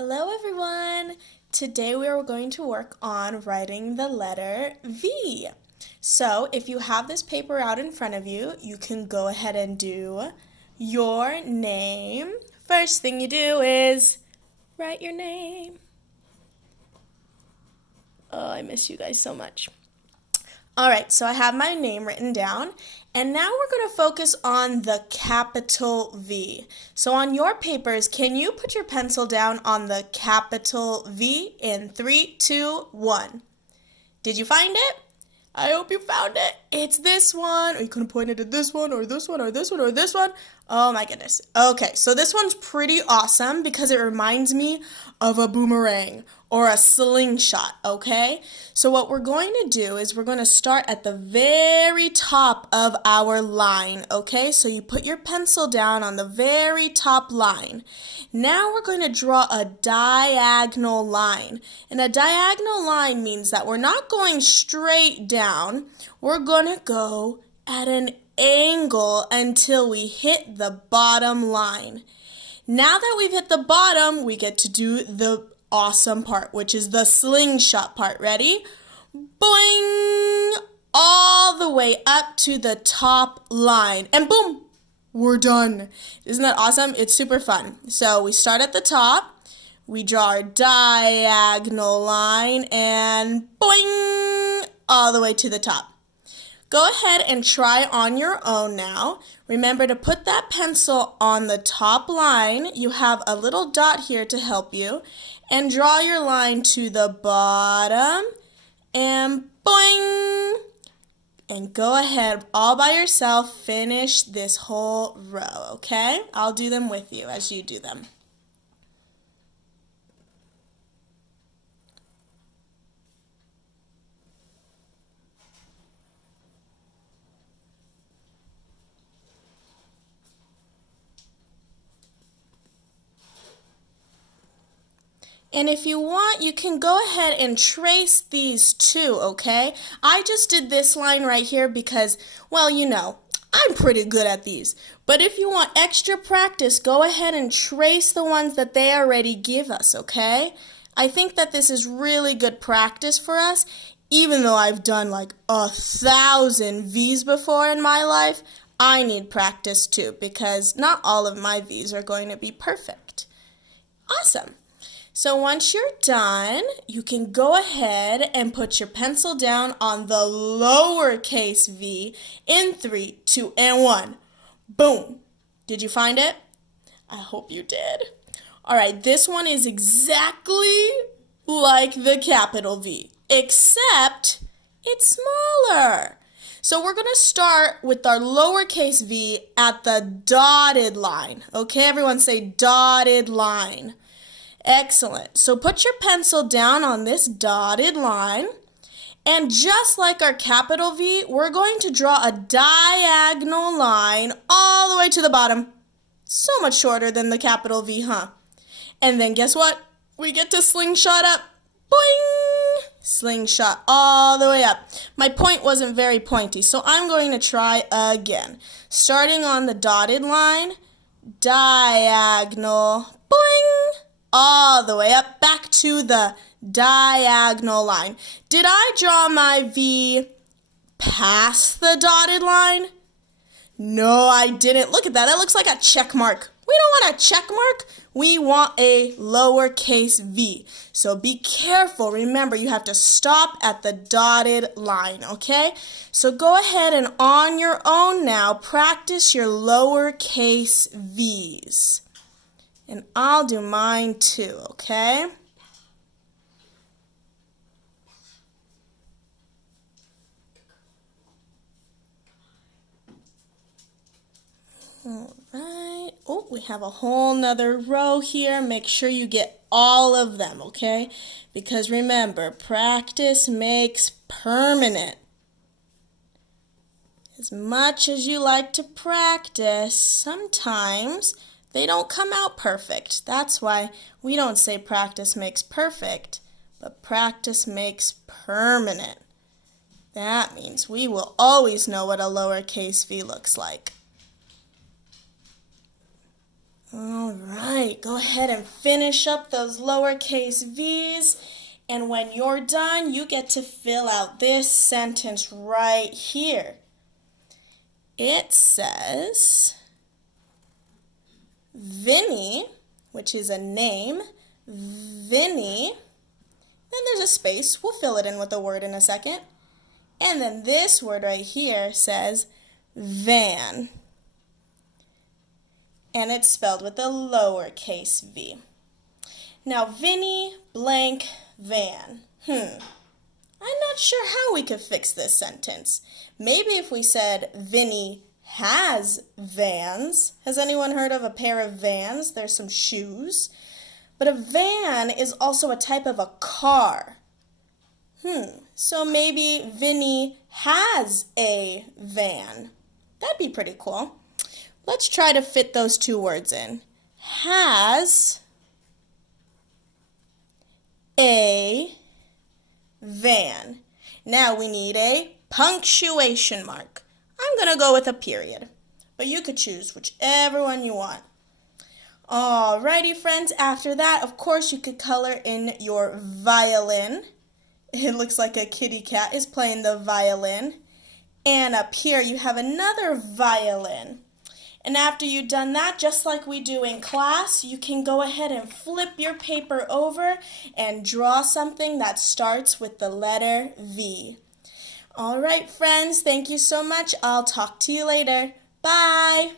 Hello everyone! Today we are going to work on writing the letter V. So if you have this paper out in front of you, you can go ahead and do your name. First thing you do is write your name. Oh, I miss you guys so much. Alright, so I have my name written down, and now we're going to focus on the capital V. So on your papers, can you put your pencil down on the capital V in 3, 2, 1? Did you find it? I hope you found it. It's this one. Or you could have pointed at this one, or this one, or this one, or this one. Oh my goodness. Okay, so this one's pretty awesome because it reminds me of a boomerang or a slingshot, okay? So what we're going to do is we're going to start at the very top of our line, okay? So you put your pencil down on the very top line. Now we're going to draw a diagonal line. And a diagonal line means that we're not going straight down. We're going to go at an angle until we hit the bottom line. Now that we've hit the bottom, we get to do the awesome part, which is the slingshot part. Ready? Boing! All the way up to the top line. And boom! We're done. Isn't that awesome? It's super fun. So we start at the top, we draw our diagonal line, and boing! All the way to the top. Go ahead and try on your own now. Remember to put that pencil on the top line. You have a little dot here to help you. And draw your line to the bottom. And boing! And go ahead all by yourself. Finish this whole row, okay? I'll do them with you as you do them. And if you want, you can go ahead and trace these too, okay? I just did this line right here because, well, you know, I'm pretty good at these. But if you want extra practice, go ahead and trace the ones that they already give us, okay? I think that this is really good practice for us. Even though I've done like 1,000 V's before in my life, I need practice too because not all of my V's are going to be perfect. Awesome. So once you're done, you can go ahead and put your pencil down on the lowercase v in 3, 2, and 1. Boom! Did you find it? I hope you did. Alright, this one is exactly like the capital V, except it's smaller. So we're going to start with our lowercase v at the dotted line. Okay, everyone say dotted line. Excellent. So put your pencil down on this dotted line. And just like our capital V, we're going to draw a diagonal line all the way to the bottom. So much shorter than the capital V, huh? And then guess what? We get to slingshot up. Boing! Slingshot all the way up. My point wasn't very pointy, so I'm going to try again. Starting on the dotted line, diagonal, boing! All the way up back to the diagonal line. Did I draw my V past the dotted line? No, I didn't. Look at that. That looks like a check mark. We don't want a check mark. We want a lowercase v. So be careful. Remember, you have to stop at the dotted line, okay? So go ahead and on your own now, practice your lowercase v's. And I'll do mine too, okay? All right. Oh, we have a whole nother row here. Make sure you get all of them, okay? Because remember, practice makes permanent. As much as you like to practice, sometimes they don't come out perfect. That's why we don't say practice makes perfect, but practice makes permanent. That means we will always know what a lowercase v looks like. All right, go ahead and finish up those lowercase v's. And when you're done, you get to fill out this sentence right here. It says, Vinny, which is a name, Vinny, then there's a space. We'll fill it in with a word in a second. And then this word right here says van. And it's spelled with a lowercase v. Now, Vinny blank van. I'm not sure how we could fix this sentence. Maybe if we said Vinny has Vans. Has anyone heard of a pair of Vans? There's some shoes. But a van is also a type of a car. So maybe Vinny has a van. That'd be pretty cool. Let's try to fit those two words in. Has a van. Now we need a punctuation mark. I'm going to go with a period, but you could choose whichever one you want. Alrighty, friends, after that, of course, you could color in your violin. It looks like a kitty cat is playing the violin. And up here, you have another violin. And after you've done that, just like we do in class, you can go ahead and flip your paper over and draw something that starts with the letter V. All right, friends, thank you so much. I'll talk to you later. Bye.